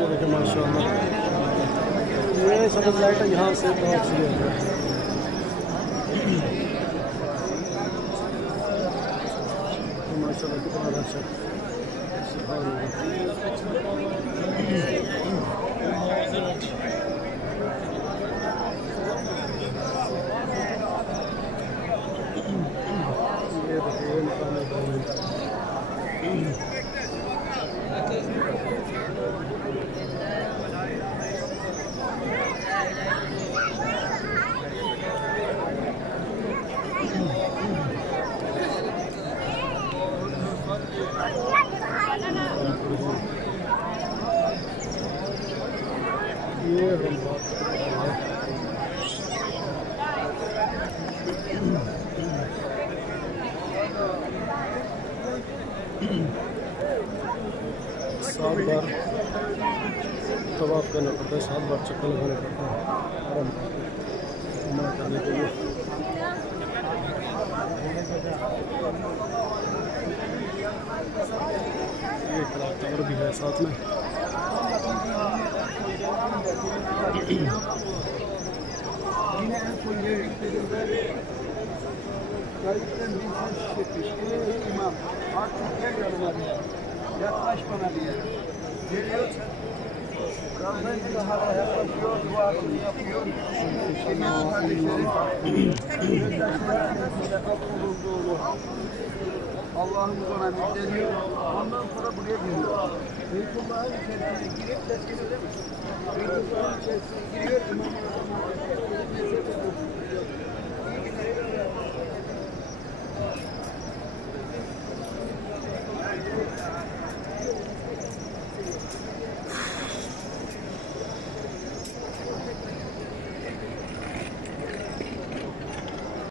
ये देखिए माशाल्लाह, ये सब लाइट यहाँ से पहुँच गया है। माशाल्लाह कितना अच्छा सात बार तवाफ करना पड़ता है, 7 बार चक्कर लगाना पड़ता है हरम करने के लिए। ये टावर भी है साथ में। Yaklaş bana diye. Geliyor. Ramazan daha yaklaşıyor, duasını yapıyor. Şehiat kardeşlerin gözyaşlarıyla bulunduğunu Allah'ımız ona müjdeliyor. Ondan sonra buraya geliyor. Beytullah'ın içerisine girip teslim edemiyor. Beytullah'ın içerisine giriyor, İmam-ı